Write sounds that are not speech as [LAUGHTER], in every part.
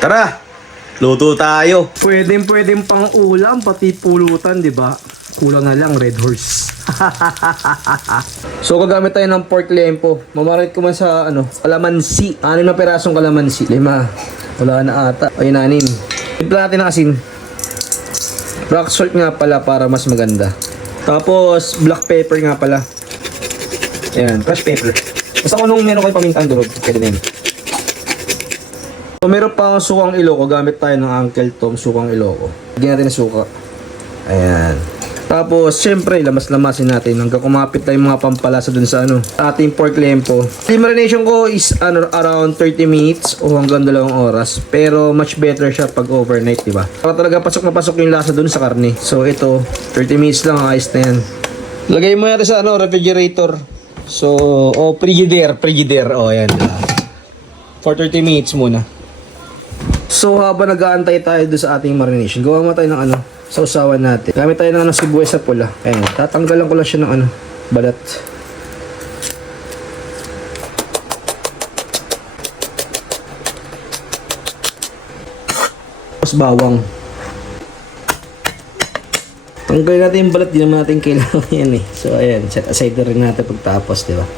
Tara, luto tayo. Pwedeng pwedeng pang ulam, pati pulutan, di ba? Kulang na lang, Red Horse. [LAUGHS] so, gagamit tayo ng pork lempo. Mamarit ko man sa, ano, kalamansi. Ano na perasong kalamansi? Lima. Wala na ata. Ayun, anin. Timpla natin ng asin. Black salt nga pala para mas maganda. Tapos, black pepper nga pala. Ayan, crushed pepper. Basta kung nung meron kayo pamintang durog, pwede na yun. So, meron pa akong sukang iloko. Gamit tayo ng Uncle Tom sukang iloko. Lagyan natin ng suka. Ayan. Tapos, syempre, lamas-lamasin natin hanggang kumapit na yung mga pampalasa dun sa ano, ating pork lempo. Yung marination ko is ano, around 30 minutes o hanggang dalawang oras. Pero, much better siya pag overnight, di ba? Para talaga pasok na pasok yung lasa dun sa karne. So, ito, 30 minutes lang, ayos na yan. Lagay mo natin sa ano, refrigerator. So, o frigidaire, frigidaire. O, yan. For 30 minutes muna. So habang nag-aantay tayo doon sa ating marination, gawa mo tayo ng ano, sa usawan natin. Gamit tayo ng ano, sibuyas na pula. Ayan, tatanggalan ko lang siya ng ano, balat. Tapos bawang. Tanggalin natin yung balat, di naman natin kailangan [LAUGHS] yan eh. So ayan, set aside na rin natin pagtapos, di ba?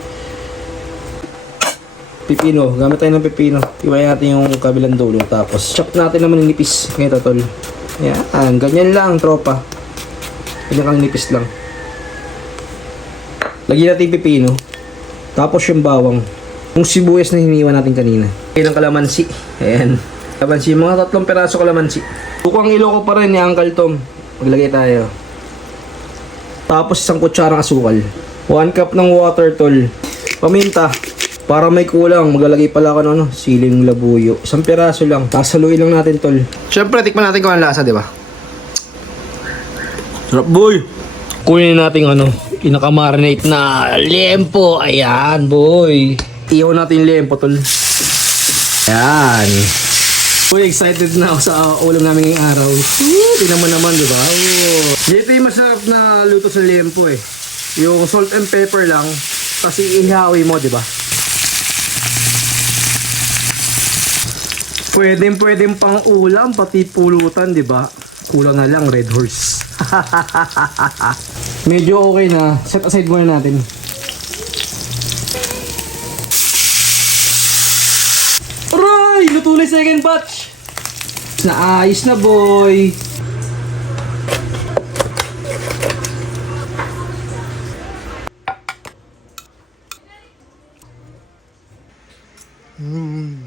Pipino, gamit tayo ng pipino. Iwain natin yung kabilang dulo. Tapos, chop natin naman yung nipis. Ganito, tol. Yan, ganyan lang, tropa. Ganyan kang nipis lang. Lagyan natin yung pipino. Tapos yung bawang. Yung sibuyas na hiniwa natin kanina. Yan ang kalamansi. Ayan. Kalamansi, mga tatlong peraso kalamansi. Bukang ilo ko pa rin ni Uncle Tom. Maglagay tayo. Tapos isang kutsarang asukal. 1 cup ng water, tol. Paminta. Para may kulang, maglalagay pala ako ng ano, siling labuyo. Isang piraso lang. Tapos haluin lang natin, tol. Siyempre, tikman natin kung ang lasa, di ba? Sarap, boy! Kunin natin ano, inakamarinate na lempo. Ayan, boy. Ihaw natin yung lempo, tol. Ayan. Uy, excited na ako sa ulam namin ngayong araw. Woo, tingnan mo naman, di ba? Oh. Dito yung masarap na luto sa lempo eh. Yung salt and pepper lang, kasi ihawi mo, di ba? Pwedeng pwedeng pang ulam, pati pulutan, di ba? Kulang na lang, Red Horse. [LAUGHS] Medyo okay na. Set aside muna natin. Aray! Lutuloy second batch! Naayos na, boy! Mm.